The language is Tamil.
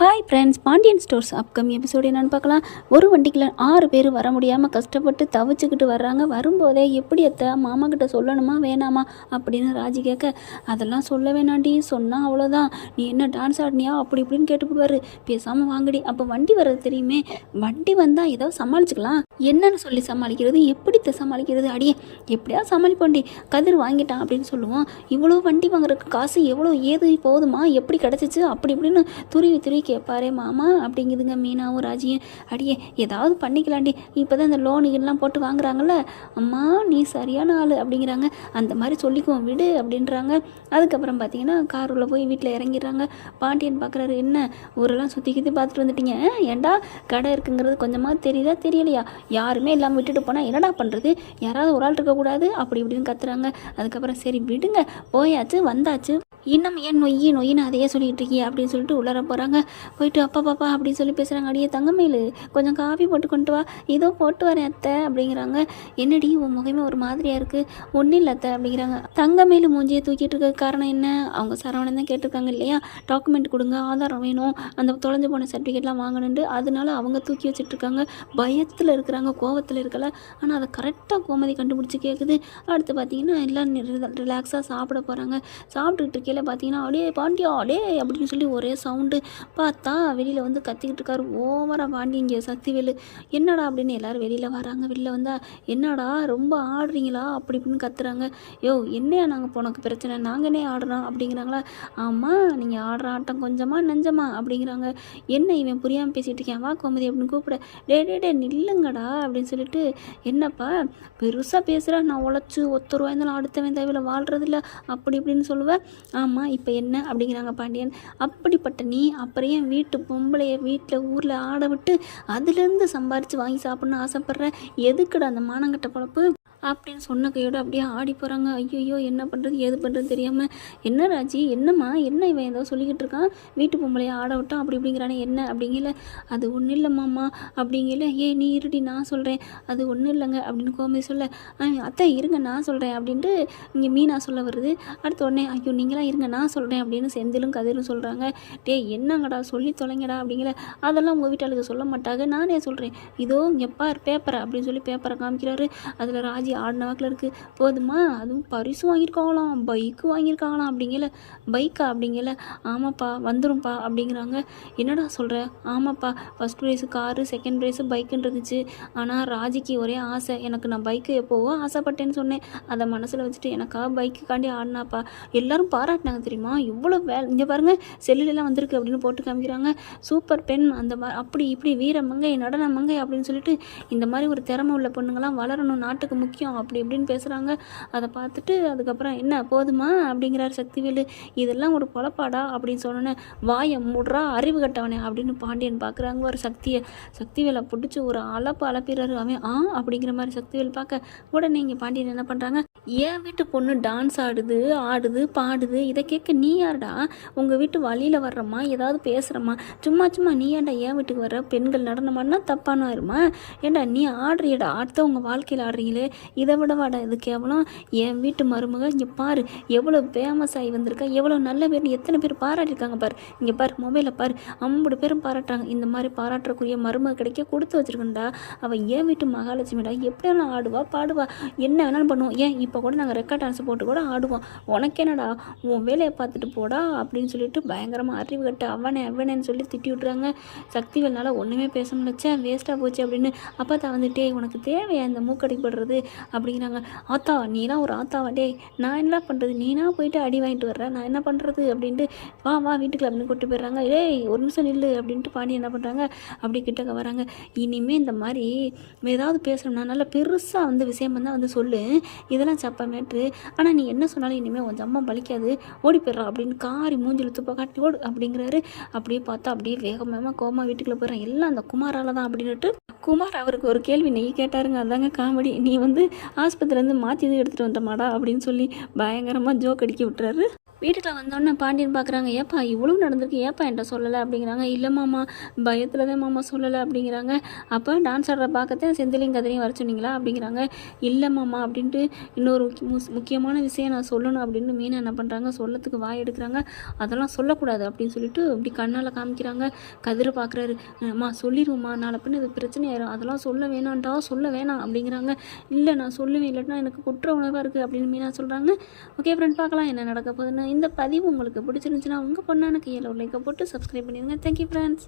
Hi friends, Pandian stores upcoming episode என்னென்னு பார்க்கலாம். ஒரு வண்டிக்குள்ள 6 பேர் வர முடியாமல் கஷ்டப்பட்டு தவிச்சுக்கிட்டு வர்றாங்க. வரும்போதே எப்படி அத்தை மாமா கிட்ட சொல்லணுமா வேணாமா அப்படின்னு ராஜி கேட்க, அதெல்லாம் சொல்ல வேணாண்டி, சொன்னால் அவ்வளோதான், நீ என்ன டான்ஸ் ஆடினியா அப்படி இப்படின்னு கேட்டுப்படுவார். பேசாமல் வாங்கடி, அப்போ வண்டி வர்றது தெரியுமே, வண்டி வந்தால் ஏதோ சமாளிச்சுக்கலாம், என்னன்னு சொல்லி சமாளிக்கிறது, எப்படி சமாளிக்கிறது, அடியே எப்படியாவது சமாளிப்போண்டி, கதிர் வாங்கிட்டான் அப்படின்னு சொல்லுவோம். இவ்வளோ வண்டி வாங்குறதுக்கு காசு எவ்வளோ ஏது போதுமா, எப்படி கிடச்சிச்சு அப்படி இப்படின்னு துருவி கேட்பாரே மாமா அப்படிங்குதுங்க மீனாவும் ராஜியும். அடியே ஏதாவது பண்ணிக்கலாண்டி, இப்போ தான் இந்த லோனுகள்லாம் போட்டு வாங்குறாங்கல்ல, அம்மா நீ சரியான ஆள் அப்படிங்கிறாங்க. அந்த மாதிரி சொல்லிக்குவோம் விடு அப்படின்றாங்க. அதுக்கப்புறம் பார்த்தீங்கன்னா காருள்ள போய் வீட்டில் இறங்கிடுறாங்க. பாண்டியன் பார்க்குறாரு, என்ன ஊரெல்லாம் சுற்றி பார்த்துட்டு வந்துட்டீங்க, ஏண்டா கடை இருக்குங்கிறது கொஞ்சமாக தெரியுதா தெரியலையா, யாருமே இல்லாமல் விட்டுட்டு போனால் என்னடா பண்ணுறது, யாராவது ஒரு ஆள் இருக்கக்கூடாது அப்படி இப்படின்னு கத்துறாங்க. அதுக்கப்புறம் சரி விடுங்க, போயாச்சு வந்தாச்சு, இன்னும் ஏன் நொய்யின்னு அதையே சொல்லிகிட்டு இருக்கியே அப்படின்னு சொல்லிட்டு உள்ளார போகிறாங்க. போயிட்டு அப்பா பாப்பா அப்படின்னு சொல்லி பேசுகிறாங்க. அடியே தங்கமேலு கொஞ்சம் காஃபி போட்டு கொண்டு வா, இதோ போட்டு வரேன் அத்தை அப்படிங்கிறாங்க. என்னடி உன் முகமே ஒரு மாதிரியாக இருக்குது, ஒன்றும் இல்லை அத்தை அப்படிங்கிறாங்க. தங்கமேலு மூஞ்சியை தூக்கிட்டு இருக்க காரணம் என்ன, அவங்க சரவணன் தான் கேட்டிருக்காங்க இல்லையா, டாக்குமெண்ட் கொடுங்க, ஆதாரம் வேணும், அந்த தொலைஞ்சு போன சர்டிஃபிகேட்லாம் வாங்கணுன்ட்டு, அதனால அவங்க தூக்கி வச்சுட்ருக்காங்க. பயத்தில் இருக்கிறாங்க, கோவத்தில் இருக்கல. ஆனால் அதை கரெக்டாக கோமதி கண்டுபிடிச்சி கேட்குது. அடுத்து பார்த்தீங்கன்னா எல்லாம் ரிலாக்ஸாக சாப்பிட போகிறாங்க. சாப்பிட்டுக்கிட்டு கீழே பார்த்தீங்கன்னா அடே பாண்டியா அடே அப்படின்னு சொல்லி ஒரே சவுண்டு. பார்த்தா வெளியில் வந்து கத்திக்கிட்டு இருக்காரு ஓவராக பாண்டி. இங்கே சக்திவேலு என்னடா அப்படின்னு எல்லோரும் வெளியில் வராங்க. வெளியில் வந்தால் என்னடா ரொம்ப ஆடுறீங்களா அப்படி இப்படின்னு கத்துறாங்க. யோ என்னையா நாங்கள் போனக்கு பிரச்சனை, நாங்கன்னே ஆடுறோம் அப்படிங்கிறாங்களா. ஆமாம் நீங்கள் ஆடுற ஆட்டம் கொஞ்சமா நஞ்சமா அப்படிங்கிறாங்க. என்ன இவன் புரியாமல் பேசிகிட்டு இருக்கேன், வா கோமதி அப்படின்னு கூப்பிட, டே நில்லுங்கடா அப்படின்னு சொல்லிட்டு, என்னப்பா பெருசாக பேசுகிற, நான் உழைச்சி ஒத்த ரூபாய் இருந்தாலும் அடுத்தவன் தேவையில் வாழ்கிறதில்ல அப்படி இப்படின்னு சொல்லுவேன். ஆமாம் இப்போ என்ன அப்படிங்கிறாங்க பாண்டியன். அப்படிப்பட்ட நீ அப்புறம் ஏன் வீட்டு பொம்பளைய வீட்டில் ஊரில் ஆட விட்டு அதுலேருந்து சம்பாரித்து வாங்கி சாப்பிட்ணுன்னு ஆசைப்பட்ற, எதுக்குடா அந்த மானங்கட்ட பொழப்பு அப்படின்னு சொன்ன கையோடு அப்படியே ஆடி போகிறாங்க. ஐயோ என்ன பண்ணுறது ஏது பண்ணுறது தெரியாமல், என்ன ராஜி என்னம்மா என்ன இவன் ஏதோ சொல்லிக்கிட்டு இருக்கான், வீட்டு பொம்பளையை ஆட விட்டான் அப்படி இப்படிங்கிறானே என்ன அப்படிங்கல. அது ஒன்றும் இல்லைம்மாம்மா அப்படிங்கல. நீ இருடி நான் சொல்கிறேன், அது ஒன்றும் இல்லைங்க அப்படின்னு கோமதி சொல்ல, அத்தை இருங்க நான் சொல்கிறேன் அப்படின்ட்டு இங்கே மீனா சொல்ல வருது. அடுத்த உடனே ஐயோ நீங்களாம் இருங்க நான் சொல்கிறேன் அப்படின்னு செந்திலும் கதிரும் சொல்கிறாங்க. என்னங்கடா சொல்லி தொலைங்கடா அப்படிங்கல. அதெல்லாம் உங்கள் வீட்டாளுக்கு சொல்ல மாட்டாங்க, நானே சொல்கிறேன், இதோ இங்கே பார் பேப்பரை அப்படின்னு சொல்லி பேப்பரை காமிக்கிறாரு. அதில் ராஜி ஆடின வாக்கில் இருக்குது. போதுமா, அதுவும் பரிசு வாங்கியிருக்காங்களாம், பைக்கு வாங்கியிருக்காங்களாம் அப்படிங்கல. பைக்கா அப்படிங்கல. ஆமாப்பா வந்துடும்ப்பா அப்படிங்கிறாங்க. என்னடா சொல்கிற, ஆமாப்பா first prize car, second prize பைக்குன்னு இருந்துச்சு. ஆனால் ராஜிக்கு ஒரே ஆசை, எனக்கு நான் பைக்கு எப்போவோ ஆசைப்பட்டேன்னு சொன்னேன், அதை மனசில் வச்சுட்டு எனக்காக பைக்குக்காண்டி ஆடினாப்பா, எல்லோரும் பாராட்டினாங்க தெரியுமா, இவ்வளோ இங்கே பாருங்கள் செல்லுலாம் வந்திருக்கு அப்படின்னு போட்டு காமிக்கிறாங்க. சூப்பர் பெண், அந்த அப்படி இப்படி வீரமங்கை நடனமங்கை அப்படின்னு சொல்லிட்டு, இந்த மாதிரி ஒரு திறமை உள்ள பொண்ணுங்களாம் வளரணும், நாட்டுக்கு முக்கியம் அப்படி இப்படின்னு பேசுகிறாங்க. அதை பார்த்துட்டு அதுக்கப்புறம் என்ன போதுமா அப்படிங்கிறார் சக்திவேலு. இதெல்லாம் ஒரு பொழப்பாடா அப்படின்னு சொன்னோன்னே, வாயை மூடுறா அறிவு கட்டவனே அப்படின்னு பாண்டியன் பார்க்குறாங்க ஒரு சக்திவேலை பிடிச்சி ஒரு அலப்பிடுறாரு அவன். அப்படிங்கிற மாதிரி சக்திவேல் பார்க்க, உடனே இங்கே பாண்டியன் என்ன பண்ணுறாங்க, என் வீட்டு பொண்ணு டான்ஸ் ஆடுது பாடுது, இதை கேட்க நீ யாருடா, உங்கள் வீட்டு வழியில் வர்றம்மா ஏதாவது பேசுகிறம்மா, சும்மா நீ ஏன்டா என் வீட்டுக்கு வர்ற, பெண்கள் நடனமானா தப்பான ஆயிருமா, ஏண்டா நீ ஆடுறியடா, உங்கள் வாழ்க்கையில் ஆடுறீங்களே, இதை விட வாடா இது கேவலம், என் வீட்டு மருமக இங்கே பாரு எவ்வளோ ஃபேமஸ் ஆகி வந்திருக்கா, எவ்வளோ நல்ல பேர்னு எத்தனை பேர் பாராட்டியிருக்காங்க பாரு, இங்கே பாரு மொபைலில் பாரு 50 பேரும் பாராட்டுறாங்க, இந்த மாதிரி பாராட்டக்கூடிய மருமக கிடைக்க கொடுத்து வச்சுருக்கேன்டா, அவள் என் வீட்டு மகாலட்சுமிடா, எப்படியெல்லாம் ஆடுவா பாடுவா, என்ன வேணாலும் பண்ணுவோம், இப்போ கூட நாங்கள் ரெக்கார்ட் டான்ஸ் போட்டு கூட ஆடுவோம், உனக்கு என்னடா உன் வேலையை பார்த்துட்டு போடா அப்படின்னு சொல்லிட்டு பயங்கரமாக அறிவு கட்ட அவனேன்னு சொல்லி திட்டி விட்றாங்க. சக்திவேல்னால ஒன்றுமே பேச முடியச்சே, வேஸ்ட்டாக போச்சு அப்படின்னு. அப்போ தான் வந்துட்டே உனக்கு தேவையா இந்த மூக்கடிப்படுறது அப்படிங்கிறாங்க. ஆத்தா நீலாம் ஒரு ஆத்தாவா, நான் என்ன பண்ணுறது, நீனா போயிட்டு அடி வாங்கிட்டு வர்றேன், நான் என்ன பண்ணுறது அப்படின்ட்டு, வா வீட்டுக்குள்ள அப்படின்னு கூப்பிட்டு போயிடுறாங்க. ஒரு நிமிஷம் நில்லு அப்படின்ட்டு பாண்டி என்ன பண்ணுறாங்க, அப்படி கிட்டக்க வராங்க. இனிமேல் இந்த மாதிரி ஏதாவது பேசுகிறோம்னா நல்லா பெருசாக வந்து விஷயம் வந்தால் வந்து சொல்லு, இதெல்லாம் சப்பா மேட்ரு, ஆனால் நீ என்ன சொன்னாலும் இனிமேல் கொஞ்சம் அம்மா பலிக்காது, ஓடி போயிடுறா அப்படின்னு காரி மூஞ்சில் துப்ப காட்டி ஓடு அப்படிங்கிறாரு. அப்படியே பார்த்தா அப்படியே வேகமாக கோமா வீட்டுக்குள்ளே போயிடறான். எல்லாம் அந்த குமாரால் தான் அப்படின்ட்டு குமார் அவருக்கு ஒரு கேள்வி நெய் கேட்டாருங்க. அதாங்க காமெடி. நீ வந்து ஆஸ்பத்திரிலேருந்து மாற்றி எடுத்துகிட்டு வந்துட்டமாடா அப்படின்னு சொல்லி பயங்கரமாக ஜோக் அடிக்க விட்டுறாரு. வீட்டுக்குள்ள வந்தோடனே பாண்டியன் பார்க்குறாங்க, ஏப்பா இவ்வளோ நடந்திருக்கு, ஏப்பா என்கிட்ட சொல்லலை அப்படிங்கிறாங்க. இல்லை மாமா, பயத்தில் தான் மாமா சொல்லலை அப்படிங்கிறாங்க. அப்போ டான்ஸ் ஆடுற பார்க்கத்தான் செந்திலையும் கதிரையும் வர சொன்னீங்களா அப்படிங்கிறாங்க. இல்லை மாமா அப்படின்ட்டு இன்னொரு முக்கியமான விஷயம் நான் சொல்லணும் அப்படின்னு மீனா என்ன பண்ணுறாங்க, சொல்லத்துக்கு வாய் எடுக்கிறாங்க. அதெல்லாம் சொல்லக்கூடாது அப்படின்னு சொல்லிட்டு அப்படி கண்ணால் காமிக்கிறாங்க. கதிரை பார்க்குறாரு, அம்மா சொல்லிடுவோம்மா, நாளை பின்ன இது பிரச்சனை ஆயிரும், அதெல்லாம் சொல்ல வேணான்டா, சொல்ல வேணாம் அப்படிங்கிறாங்க. இல்லை நான் சொல்லுவேன், இல்லைன்னா எனக்கு குற்ற உணர்வாக இருக்குது அப்படின்னு மீனா சொல்கிறாங்க. ஓகே ஃப்ரெண்ட், பார்க்கலாம் என்ன நடக்க போகுதுன்னு. இந்த பதிவு உங்களுக்கு பிடிச்சிருந்துச்சுன்னா உங்கள் பொண்ணான கையில் ஒரு லைக்கை போட்டு சப்ஸ்கிரைப் பண்ணிடுங்க. Thank you friends.